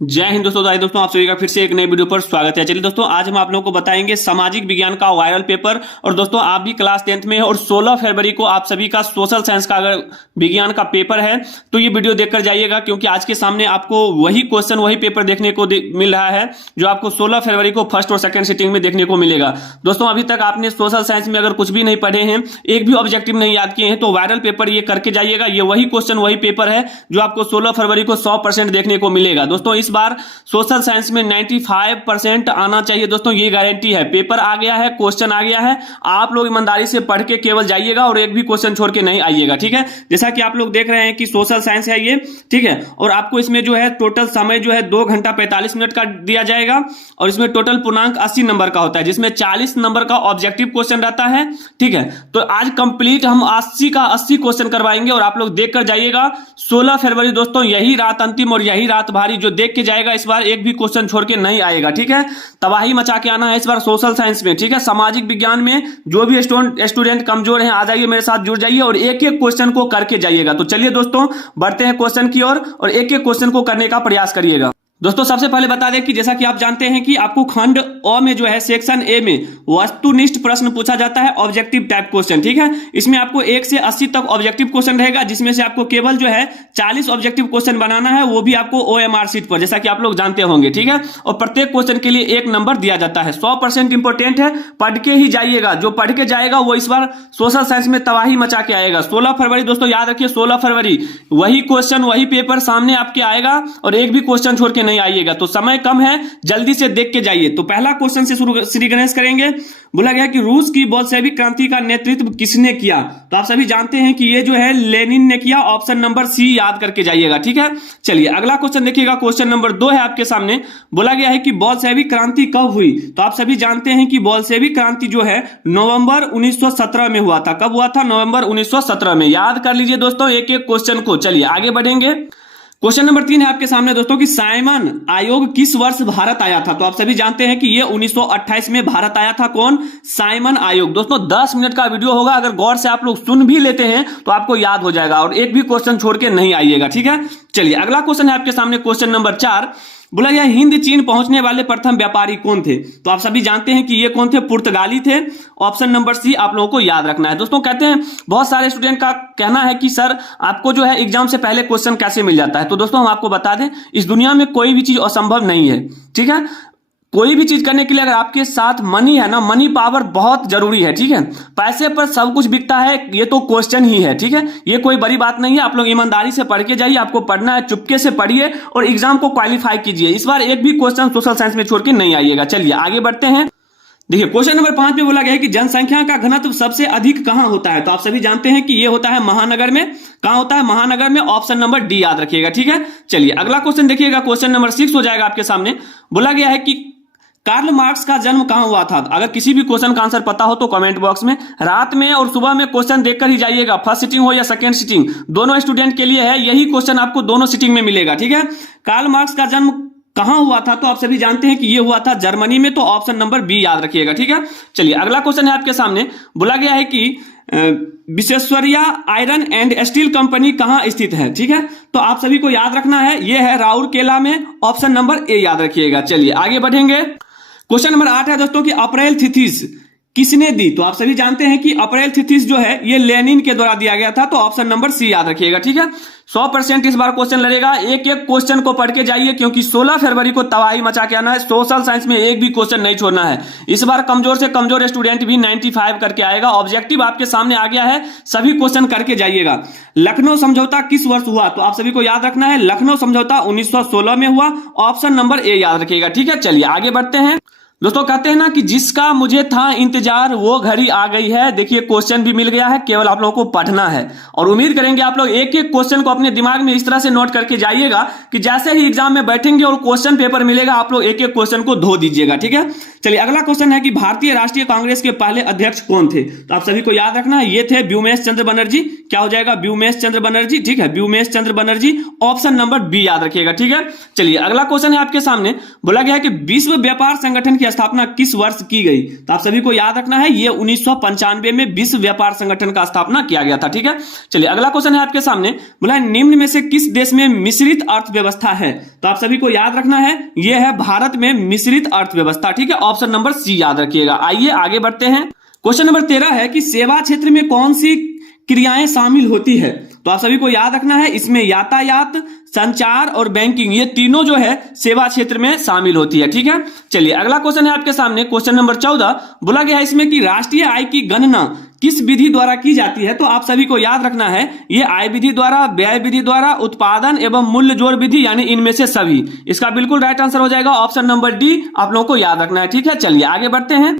जय हिंद दोस्तों। दोस्तों आप सभी का फिर से एक नई वीडियो पर स्वागत है। चलिए दोस्तों, आज हम आप लोगों को बताएंगे सामाजिक विज्ञान का वायरल पेपर। और दोस्तों आप भी क्लास 10th में है और 16 फरवरी को आप सभी का सोशल साइंस का अगर विज्ञान का पेपर है तो ये वीडियो देखकर जाइएगा, क्योंकि आज के सामने आपको वही क्वेश्चन वही पेपर देखने को मिल रहा है जो आपको 16 फरवरी को फर्स्ट और सेकंड सिटिंग में देखने को मिलेगा। दोस्तों अभी तक आपने सोशल साइंस में अगर कुछ भी नहीं पढ़े हैं, एक भी ऑब्जेक्टिव नहीं याद किए हैं, तो वायरल पेपर ये करके जाइएगा। ये वही क्वेश्चन वही पेपर है जो आपको 16 फरवरी को 100% देखने को मिलेगा। दोस्तों इस बार सोशल साइंस में 95% आना चाहिए। दोस्तों ये गारंटी है। पेपर आ गया है, क्वेश्चन आ गया है, आप लोग ईमानदारी से पढ़ के केवल जाइएगा और एक भी क्वेश्चन छोड़ के नहीं आइएगा। ठीक है, जैसा कि आप लोग देख रहे हैं कि सोशल साइंस है ये, ठीक है। और आपको इसमें जो है टोटल समय जो है 2 घंटा 45 मिनट का दिया जाएगा और इसमें टोटल पूर्णांक 80 नंबर का होता है, जिसमें 40 नंबर का ऑब्जेक्टिव क्वेश्चन रहता है। ठीक है, तो आज कंप्लीट हम 80 का 80 क्वेश्चन करवाएंगे और आप लोग देखकर जाइएगा। 16 फरवरी दोस्तों यही रात अंतिम और यही रात भारी, जो देख के जाएगा इस बार एक भी क्वेश्चन छोड़ के नहीं आएगा। ठीक है, तबाही मचा के आना है इस बार सोशल साइंस में। ठीक है, सामाजिक विज्ञान में जो भी स्टूडेंट कमजोर हैं आ जाइए, मेरे साथ जुड़ जाइए और एक एक क्वेश्चन को करके जाइएगा। तो चलिए दोस्तों बढ़ते हैं क्वेश्चन की ओर और एक एक क्वेश्चन को करने का प्रयास करिएगा। दोस्तों सबसे पहले बता दें कि जैसा कि आप जानते हैं कि आपको खंड अ में जो है सेक्शन ए में वस्तुनिष्ठ प्रश्न पूछा जाता है, ऑब्जेक्टिव टाइप क्वेश्चन। ठीक है, इसमें आपको 1 से 80 तक ऑब्जेक्टिव क्वेश्चन रहेगा, जिसमें से आपको केवल जो है 40 ऑब्जेक्टिव क्वेश्चन बनाना है, वो भी आपको OMR शीट पर, जैसा कि आप लोग जानते होंगे। ठीक है, और प्रत्येक क्वेश्चन के लिए 1 नंबर दिया जाता है। 100% इंपोर्टेंट है, पढ़ के ही जाइएगा। जो पढ़ के जाएगा वो इस बार सोशल साइंस में तबाही मचा के आएगा। 16 फरवरी दोस्तों याद रखिए, 16 फरवरी वही क्वेश्चन वही पेपर सामने आपके आएगा और एक भी क्वेश्चन छोड़ के नहीं आइएगा। तो समय कम है, जल्दी से देख के जाइए। तो पहला क्वेश्चन से शुरू श्री गणेश करेंगे। बोला गया कि रूस की बोल्शेविक क्रांति का नेतृत्व किसने किया? तो आप सभी जानते हैं कि ये जो है लेनिन ने किया। ऑप्शन नंबर सी याद करके जाइएगा। ठीक है, चलिए अगला क्वेश्चन देखिएगा। क्वेश्चन नंबर 2 है आपके सामने। बोला गया है कि बोल्शेविक क्रांति कब हुई? तो आप सभी जानते हैं कि बोल्शेविक क्रांति जो है नवंबर 1917 में हुआ था। कब हुआ था? नवंबर 1917 में। याद कर लीजिए दोस्तों एक एक क्वेश्चन को। चलिए आगे बढ़ेंगे। क्वेश्चन नंबर 3 है आपके सामने दोस्तों कि साइमन आयोग किस वर्ष भारत आया था? तो आप सभी जानते हैं कि ये 1928 में भारत आया था। कौन? साइमन आयोग। दोस्तों 10 मिनट का वीडियो होगा, अगर गौर से आप लोग सुन भी लेते हैं तो आपको याद हो जाएगा और एक भी क्वेश्चन छोड़ के नहीं आइएगा। ठीक है, चलिए अगला क्वेश्चन है आपके सामने। क्वेश्चन नंबर 4 बोला गया हिंद चीन पहुंचने वाले प्रथम व्यापारी कौन थे? तो आप सभी जानते हैं कि ये कौन थे? पुर्तगाली थे। ऑप्शन नंबर सी आप लोगों को याद रखना है। दोस्तों कहते हैं बहुत सारे स्टूडेंट का कहना है कि सर आपको जो है एग्जाम से पहले क्वेश्चन कैसे मिल जाता है? तो दोस्तों हम आपको बता दें, इस दुनिया में कोई भी चीज असंभव नहीं है। ठीक है, कोई भी चीज करने के लिए अगर आपके साथ मनी है ना, मनी पावर बहुत जरूरी है। ठीक है, पैसे पर सब कुछ बिकता है, ये तो क्वेश्चन ही है। ठीक है, ये कोई बड़ी बात नहीं है। आप लोग ईमानदारी से पढ़ के जाइए, आपको पढ़ना है, चुपके से पढ़िए और एग्जाम को क्वालिफाई कीजिए। इस बार एक भी क्वेश्चन सोशल साइंस में छोड़ के नहीं आइएगा। चलिए आगे बढ़ते हैं। देखिए क्वेश्चन नंबर 5 में बोला गया है कि जनसंख्या का घनत्व सबसे अधिक कहां होता है? तो आप सभी जानते हैं कि ये होता है महानगर में। कहां होता है? महानगर में। ऑप्शन नंबर डी याद रखिएगा। ठीक है, चलिए अगला क्वेश्चन देखिएगा। क्वेश्चन नंबर 6 हो जाएगा आपके सामने। बोला गया है कि कार्ल मार्क्स का जन्म कहां हुआ था? अगर किसी भी क्वेश्चन का आंसर पता हो तो कमेंट बॉक्स में, रात में और सुबह में क्वेश्चन देखकर ही जाइएगा। फर्स्ट सिटिंग हो या सेकंड सिटिंग, दोनों स्टूडेंट के लिए है। यही क्वेश्चन आपको दोनों सिटिंग में मिलेगा। ठीक है, कार्ल मार्क्स का जन्म कहां हुआ था? तो आप सभी जानते हैं कि यह हुआ था जर्मनी में। तो ऑप्शन नंबर बी याद रखिएगा। ठीक है, चलिए अगला क्वेश्चन है आपके सामने। बोला गया है कि Visvesvaraya iron and steel company कहां स्थित है? ठीक है, तो आप सभी को याद रखना है, यह है राउरकेला में। ऑप्शन नंबर ए याद रखिएगा। चलिए आगे बढ़ेंगे। क्वेश्चन नंबर 8 है दोस्तों कि अप्रैल थिथिस किसने दी? तो आप सभी जानते हैं कि अप्रैल थिथिस जो है ये लेनिन के द्वारा दिया गया था। तो ऑप्शन नंबर सी याद रखिएगा। ठीक है, 100% इस बार क्वेश्चन लड़ेगा। एक एक क्वेश्चन को पढ़ के जाइए, क्योंकि 16 फरवरी को तबाही मचा के आना है। सोशल साइंस में एक भी क्वेश्चन नहीं छोड़ना है। इस बार कमजोर से कमजोर स्टूडेंट भी 95 करके आएगा। ऑब्जेक्टिव आपके सामने आ गया है, सभी क्वेश्चन करके जाइएगा। लखनऊ समझौता किस वर्ष हुआ? तो आप सभी को याद रखना है, लखनऊ समझौता 1916 में हुआ। ऑप्शन नंबर ए याद रखिएगा। ठीक है, चलिए आगे बढ़ते हैं। दोस्तों कहते हैं ना कि जिसका मुझे था इंतजार वो घड़ी आ गई है। देखिए क्वेश्चन भी मिल गया है, केवल आप लोगों को पढ़ना है और उम्मीद करेंगे आप लोग एक एक क्वेश्चन को अपने दिमाग में इस तरह से नोट करके जाइएगा कि जैसे ही एग्जाम में बैठेंगे और क्वेश्चन पेपर मिलेगा आप लोग एक एक क्वेश्चन को धो दीजिएगा। ठीक है, चलिए अगला क्वेश्चन है कि भारतीय राष्ट्रीय कांग्रेस के पहले अध्यक्ष कौन थे? तो आप सभी को याद रखना है, ये थे व्योमेश चंद्र बनर्जी। क्या हो जाएगा? व्योमेश चंद्र बनर्जी। ठीक है, व्योमेश चंद्र बनर्जी। ऑप्शन नंबर बी याद रखिएगा। ठीक है, चलिए अगला क्वेश्चन है आपके सामने। बोला गया है कि विश्व व्यापार संगठन की स्थापना किस वर्ष की गई? तो आप सभी को याद रखना है ये 1995 में विश्व व्यापार संगठन का स्थापना किया गया था। ठीक है, चलिए अगला क्वेश्चन है आपके सामने, बोला निम्न में से किस देश में मिश्रित अर्थव्यवस्था है? तो आप सभी को याद रखना है ये है भारत में मिश्रित अर्थव्यवस्था। ठीक है, ऑप्शन नंबर सी याद रखिएगा। आइए आगे बढ़ते हैं। क्वेश्चन नंबर 13 है कि सेवा क्षेत्र में कौन सी क्रियाएं शामिल होती है? तो आप सभी को याद रखना है इसमें यातायात, संचार और बैंकिंग ये तीनों जो है सेवा क्षेत्र में शामिल होती है। ठीक है, चलिए अगला क्वेश्चन है आपके सामने, क्वेश्चन नंबर 14 बोला गया है इसमें कि राष्ट्रीय आय की गणना किस विधि द्वारा की जाती है? तो आप सभी को याद रखना है ये आय विधि द्वारा, व्यय विधि द्वारा, उत्पादन एवं मूल्य जोड़ विधि यानी इनमें से सभी। इसका बिल्कुल राइट आंसर हो जाएगा ऑप्शन नंबर डी, आप लोगों को याद रखना है। ठीक है, चलिए आगे बढ़ते हैं।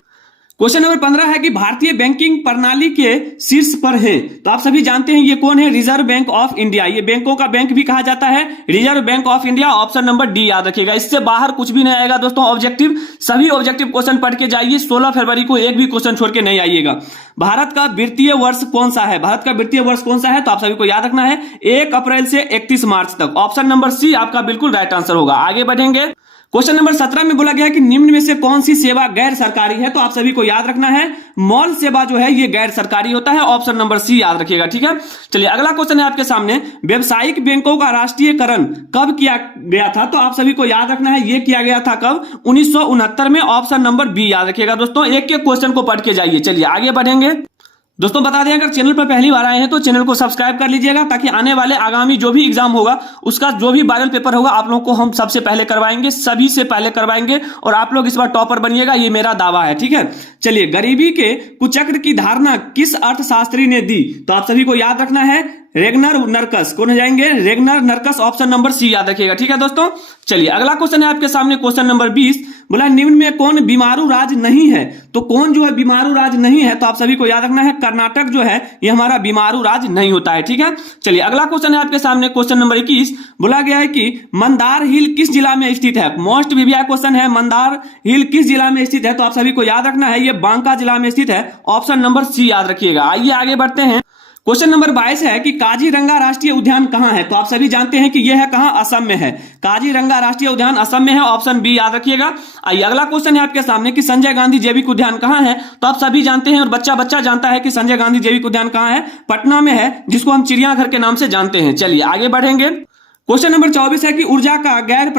क्वेश्चन नंबर 15 है कि भारतीय बैंकिंग प्रणाली के शीर्ष पर है। तो आप सभी जानते हैं ये कौन है? Reserve bank of India. ये बैंकों का बैंक भी कहा जाता है, reserve bank of India, option number D याद रखिएगा। इससे बाहर कुछ भी नहीं आएगा दोस्तों। ऑब्जेक्टिव सभी ऑब्जेक्टिव क्वेश्चन पढ़ के जाइए, 16 फरवरी को एक भी क्वेश्चन छोड़ के नहीं आइएगा। भारत का वित्तीय वर्ष कौन सा है? भारत का वित्तीय वर्ष कौन सा है? तो आप सभी को याद रखना है 1 अप्रैल से 31 मार्च तक। ऑप्शन नंबर सी आपका बिल्कुल राइट आंसर होगा। आगे बढ़ेंगे। क्वेश्चन नंबर 17 में बोला गया है कि निम्न में से कौन सी सेवा गैर सरकारी है? तो आप सभी को याद रखना है मॉल सेवा जो है ये गैर सरकारी होता है। ऑप्शन नंबर सी याद रखिएगा। ठीक है, चलिए अगला क्वेश्चन है आपके सामने, व्यावसायिक बैंकों का राष्ट्रीयकरण कब किया गया था? तो आप सभी को याद रखना है ये किया गया था कब? 1969 में। ऑप्शन नंबर बी याद रखिएगा दोस्तों। एक एक क्वेश्चन को पढ़ के जाइए। चलिए आगे बढ़ेंगे। दोस्तों बता दें अगर चैनल पर पहली बार आए हैं तो चैनल को सब्सक्राइब कर लीजिएगा ताकि आने वाले आगामी जो भी एग्जाम होगा उसका जो भी वायरल पेपर होगा आप लोगों को हम सबसे पहले करवाएंगे, सभी से पहले करवाएंगे और आप लोग इस बार टॉपर बनिएगा, ये मेरा दावा है। ठीक है, चलिए गरीबी के कुचक्र की धारणा किस अर्थशास्त्री ने दी? तो आप सभी को याद रखना है रेगनर नरकस। कौन हो जाएंगे? रेगनर नरकस, ऑप्शन नंबर सी याद रखिएगा। ठीक है दोस्तों, चलिए अगला क्वेश्चन है आपके सामने, क्वेश्चन नंबर 20 बोला निम्न में कौन बीमारू राज्य नहीं है? तो कौन जो है बीमारू राज्य नहीं है? तो आप सभी को याद रखना है कर्नाटक जो है ये हमारा बीमारू राज्य नहीं होता है। ठीक है, चलिए अगला क्वेश्चन है आपके सामने, क्वेश्चन नंबर 21 बोला गया है कि मंदार हिल किस जिला में स्थित है? मोस्ट वीवीआई क्वेश्चन है, मंदार हिल किस जिला में स्थित है? तो आप सभी को याद रखना है ये बांका जिला में स्थित है। ऑप्शन नंबर सी याद रखिएगा। आइए आगे बढ़ते हैं। क्वेश्चन नंबर 22 है कि काजीरंगा राष्ट्रीय उद्यान कहां है? तो आप सभी जानते हैं कि यह है कहां? असम में है। काजीरंगा राष्ट्रीय उद्यान असम में है, ऑप्शन बी याद रखिएगा। आइए अगला क्वेश्चन है आपके सामने कि संजय गांधी जैविक उद्यान कहां है? तो आप सभी जानते हैं और बच्चा बच्चा जानता है कि संजय गांधी जैविक उद्यान कहां है? पटना में है, जिसको हम चिड़ियाघर के नाम से जानते हैं। चलिए आगे बढ़ेंगे। क्वेश्चन नंबर 24 है कि ऊर्जा का गैर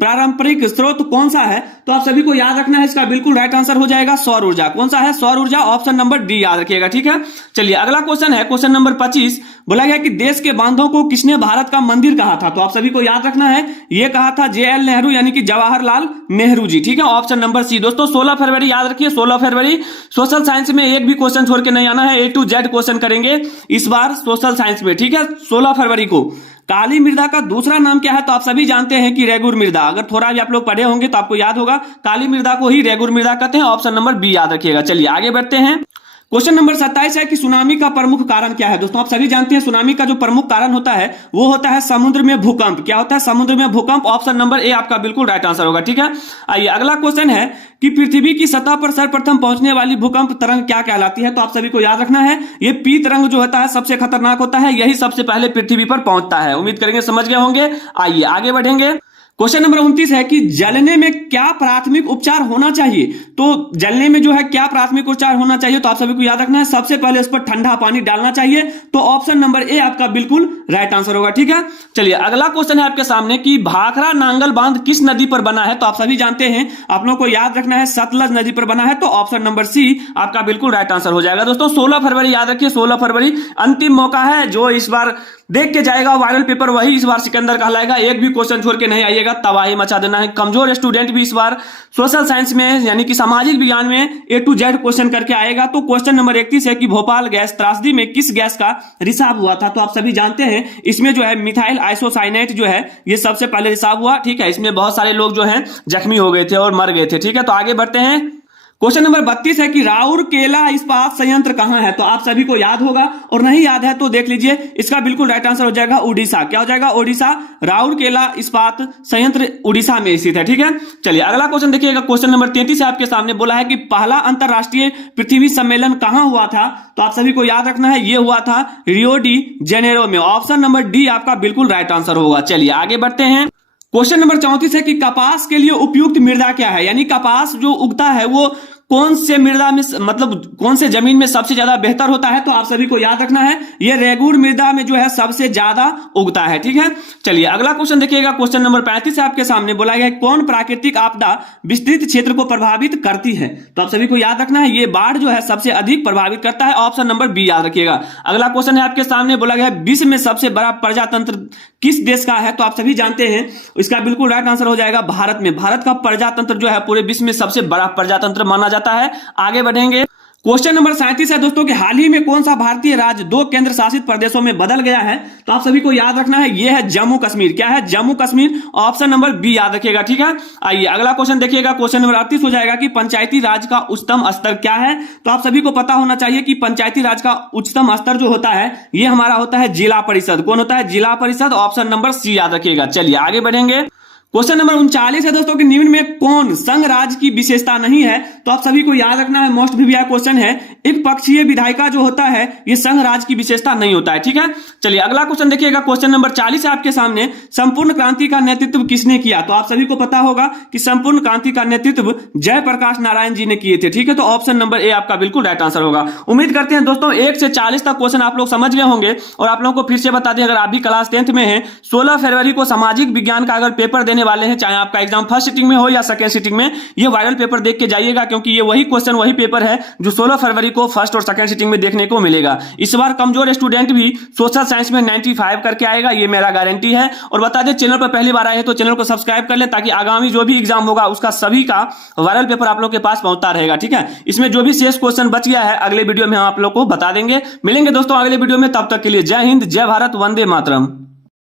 पारंपरिक स्रोत कौन सा है? तो आप सभी को याद रखना है इसका बिल्कुल राइट आंसर हो जाएगा सौर ऊर्जा। कौन सा है? सौर ऊर्जा, ऑप्शन नंबर डी याद रखिएगा। ठीक है, चलिए अगला क्वेश्चन है क्वेश्चन नंबर 25 बोला गया कि देश के बांधों को किसने भारत का मंदिर कहा था? तो आप सभी को याद रखना है ये कहा था JL नेहरू यानी कि जवाहरलाल नेहरू जी। ठीक है, ऑप्शन नंबर सी। दोस्तों 16 फरवरी याद रखिए, 16 फरवरी सोशल साइंस में एक भी क्वेश्चन छोड़ के नहीं आना है, A to Z क्वेश्चन करेंगे इस बार सोशल साइंस में। ठीक है, 16 फरवरी को। काली मृदा का दूसरा नाम क्या है? तो आप सभी जानते हैं कि रेगुर मृदा। अगर थोड़ा भी आप लोग पढ़े होंगे तो आपको याद होगा काली मृदा को ही रेगुर मृदा कहते हैं। ऑप्शन नंबर बी याद रखिएगा। चलिए आगे बढ़ते हैं। क्वेश्चन नंबर 27 है कि सुनामी का प्रमुख कारण क्या है? दोस्तों आप सभी जानते हैं सुनामी का जो प्रमुख कारण होता है वो होता है समुद्र में भूकंप। क्या होता है? समुद्र में भूकंप। ऑप्शन नंबर ए आपका बिल्कुल राइट आंसर होगा। ठीक है, आइए अगला क्वेश्चन है कि पृथ्वी की सतह पर सर्वप्रथम पहुंचने वाली भूकंप तरंग क्या कहलाती है? तो आप सभी को याद रखना है ये पी तरंग जो होता है सबसे खतरनाक होता है, यही सबसे पहले पृथ्वी पर पहुंचता है। उम्मीद करेंगे समझ गए होंगे। आइए आगे बढ़ेंगे। क्वेश्चन नंबर 29 है कि जलने में क्या प्राथमिक उपचार होना चाहिए? तो जलने में जो है क्या प्राथमिक उपचार होना चाहिए? तो आप सभी को याद रखना है सबसे पहले उस पर ठंडा पानी डालना चाहिए। तो ऑप्शन नंबर ए आपका बिल्कुल राइट आंसर होगा। ठीक है, चलिए अगला क्वेश्चन है आपके सामने कि भाखड़ा नांगल बांध किस नदी पर बना है? तो आप सभी जानते हैं, आप लोगों को याद रखना है सतलज नदी पर बना है। तो ऑप्शन नंबर सी आपका बिल्कुल राइट आंसर हो जाएगा। दोस्तों 16 फरवरी याद रखिए, 16 फरवरी अंतिम मौका है। जो इस बार देख के जाएगा वायरल पेपर वही इस बार सिकंदर कहलाएगा। एक भी क्वेश्चन छोड़ के नहीं आइएगा, तबाही मचा देना है। कमजोर स्टूडेंट भी इस बार सोशल साइंस में यानी कि सामाजिक विज्ञान में A to Z क्वेश्चन करके आएगा। तो क्वेश्चन नंबर 31 है कि भोपाल गैस त्रासदी में किस गैस का रिसाव हुआ था? तो आप सभी जानते हैं इसमें जो है मिथाइल आइसोसाइनेट जो है ये सबसे पहले रिसाव हुआ। ठीक है, इसमें बहुत सारे लोग जो है जख्मी हो गए थे और मर गए थे। ठीक है, तो आगे बढ़ते हैं। क्वेश्चन नंबर 32 है कि राउरकेला इस्पात संयंत्र कहां है? तो आप सभी को याद होगा और नहीं याद है तो देख लीजिए, इसका बिल्कुल राइट आंसर हो जाएगा उड़ीसा। क्या हो जाएगा? उड़ीसा। राउरकेला इस्पात संयंत्र उड़ीसा में स्थित है। ठीक है, चलिए अगला क्वेश्चन देखिएगा। क्वेश्चन नंबर 33 आपके सामने बोला है कि पहला अंतरराष्ट्रीय पृथ्वी सम्मेलन कहां हुआ था? तो आप सभी को याद रखना है ये हुआ था रियो डी जेनेरो में। ऑप्शन नंबर डी आपका बिल्कुल राइट आंसर होगा। चलिए आगे बढ़ते हैं। क्वेश्चन नंबर 34 है कि कपास के लिए उपयुक्त मृदा क्या है, यानी कपास जो उगता है वो कौन से मृदा में, मतलब कौन से जमीन में सबसे ज्यादा बेहतर होता है। तो आप सभी को याद रखना है ये रेगुड़ मृदा में जो है सबसे ज्यादा उगता है। ठीक है, चलिए अगला क्वेश्चन देखिएगा। क्वेश्चन नंबर 35 है आपके सामने, बोला गया है कौन प्राकृतिक आपदा विस्तृत क्षेत्र को प्रभावित करती है। तो आप सभी को याद रखना है ये बाढ़ जो है सबसे अधिक प्रभावित करता है। ऑप्शन नंबर बी याद रखिएगा। अगला क्वेश्चन है आपके सामने, बोला गया है विश्व में सबसे बड़ा प्रजातंत्र किस देश का है। तो आप सभी जानते हैं इसका बिल्कुल राइट आंसर हो जाएगा भारत में। भारत का प्रजातंत्र जो है पूरे विश्व में सबसे बड़ा प्रजातंत्र माना जाता है। आगे बढ़ेंगे। क्वेश्चन नंबर 37 है दोस्तों कि हाल ही में कौन सा भारतीय राज्य 2 केंद्र शासित प्रदेशों में बदल गया है। तो आप सभी को याद रखना है यह है जम्मू कश्मीर। क्या है? Jammu Kashmir. Option number B याद रखिएगा। ठीक है, आइए अगला क्वेश्चन देखिएगा। क्वेश्चन नंबर 38 हो जाएगा कि पंचायती राज का उच्चतम स्तर क्या है। तो आप सभी को पता होना चाहिए कि पंचायती राज का उच्चतम स्तर जो होता है यह हमारा होता है जिला परिषद। कौन होता है? जिला परिषद। ऑप्शन नंबर सी याद रखिएगा। चलिए आगे बढ़ेंगे। क्वेश्चन नंबर 39 है दोस्तों कि निम्न में कौन संघ राज्य की विशेषता नहीं है। तो आप सभी को याद रखना है मोस्ट प्रीवियस क्वेश्चन है, एक पक्षीय विधायिका जो होता है ये संघ राज्य की विशेषता नहीं होता है। ठीक है, चलिए अगला क्वेश्चन देखिएगा। क्वेश्चन नंबर 40 है आपके सामने, संपूर्ण क्रांति का नेतृत्व किसने किया। तो आप सभी को पता होगा कि संपूर्ण क्रांति का नेतृत्व जयप्रकाश नारायण जी ने किए थे। ठीक है, तो ऑप्शन नंबर ए आपका बिल्कुल राइट आंसर होगा। उम्मीद करते हैं दोस्तों 1 से 40 तक क्वेश्चन आप लोग समझ गए होंगे। और आप लोगों को फिर से बता दें, अगर आप भी क्लास 10th में हैं, 16 फरवरी को सामाजिक विज्ञान का अगर पेपर देने वाले हैं, चाहे आपका एग्जाम फर्स्ट सिटिंग में हो या सेकंड सिटिंग में, ये वायरल पेपर देख के जाइएगा, क्योंकि ये वही क्वेश्चन वही पेपर है जो 16 फरवरी को फर्स्ट और सेकंड सिटिंग में देखने को मिलेगा। इस बार कमजोर स्टूडेंट भी सोशल साइंस में 95 करके आएगा, ये मेरा गारंटी है। और बता दें चैनल पर पहली बार आए हैं तो चैनल को सब्सक्राइब कर ले, ताकि आगामी जो भी एग्जाम होगा उसका सभी का वायरल पेपर आप लोग के पास पहुंचता रहेगा। ठीक है, इसमें जो भी शेष क्वेश्चन बच गया है अगले वीडियो में हम आप लोग को बता देंगे। मिलेंगे दोस्तों अगले वीडियो में, तब तक के लिए जय हिंद, जय भारत, वंदे मातरम।